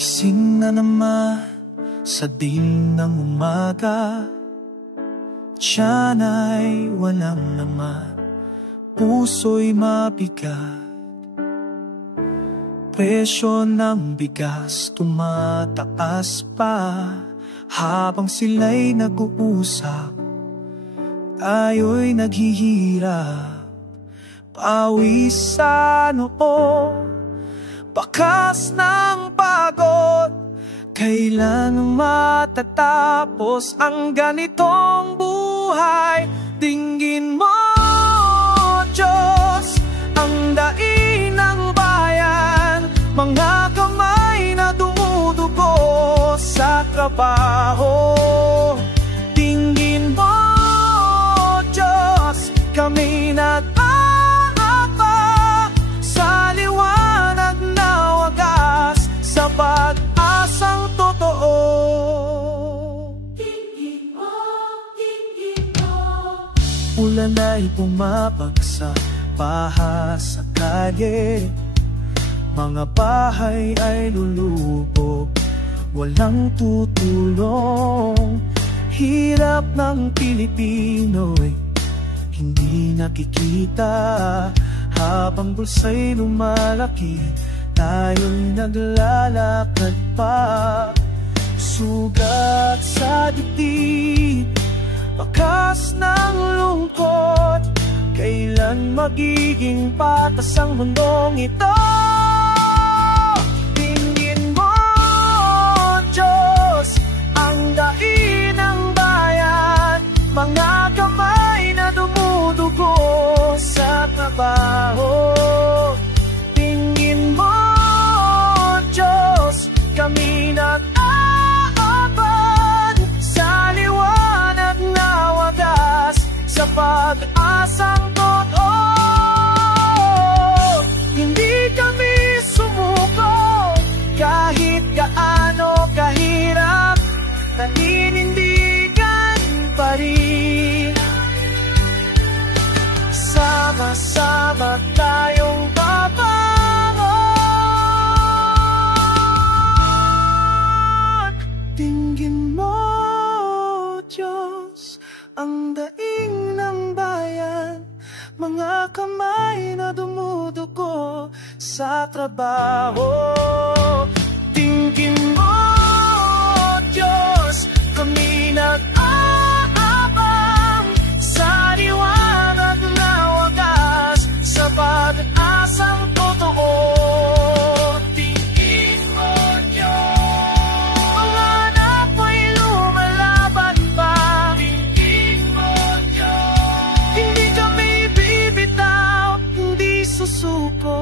Gising na naman sa dilim ng umaga, tiyan ay walang laman, puso'y mabigat. Presyo ng bigas tumataas pa, habang sila'y nag-uusap, tayo'y naghihirap. Pawis sa noo, bakas ng pagod, kailan matatapos ang ganitong buhay? Dinggin mo, Diyos, ang daing ng bayan, mga kamay na dumudugo sa trabaho. Dinggin mo, Diyos, kami nag-aapa sa liwanag na wagas, sa pag-asang totoo. Dinggin mo, dinggin mo. Ulan ay bumabagsak, baha sa kalye, mga bahay ay lulubog, walang tutulong. Hirap ng Pilipino'y hindi nakikita, habang bulsa'y lumalaki, tayo'y naglalakad pa. Sugat sa dibdib, bakas ng lungkot, kailan magiging patas ang mundong ito? Dinggin mo, Diyos, ang daing ng bayan, mga kamay na dumudugo sa trabaho. Dinggin mo, Diyos, kami nag-aabad sa liwanag na wagas, sa pag-asang totoo. Hindi kami sumuko, kahit gaano kahirap, naninindigan pa rin. Sama-sama tayong babangon. Dinggin mo, Diyos, ang daing ng bayan, mga kamay na dumudugo sa trabaho. Dinggin mo, Diyos, kami nag-aabang sa liwanag na wagas, sa pag-asang totoo. Dinggin mo, Diyos, mga anak mo'y lumalaban pa. Dinggin mo, Diyos, hindi kami bibitaw, hindi susuko.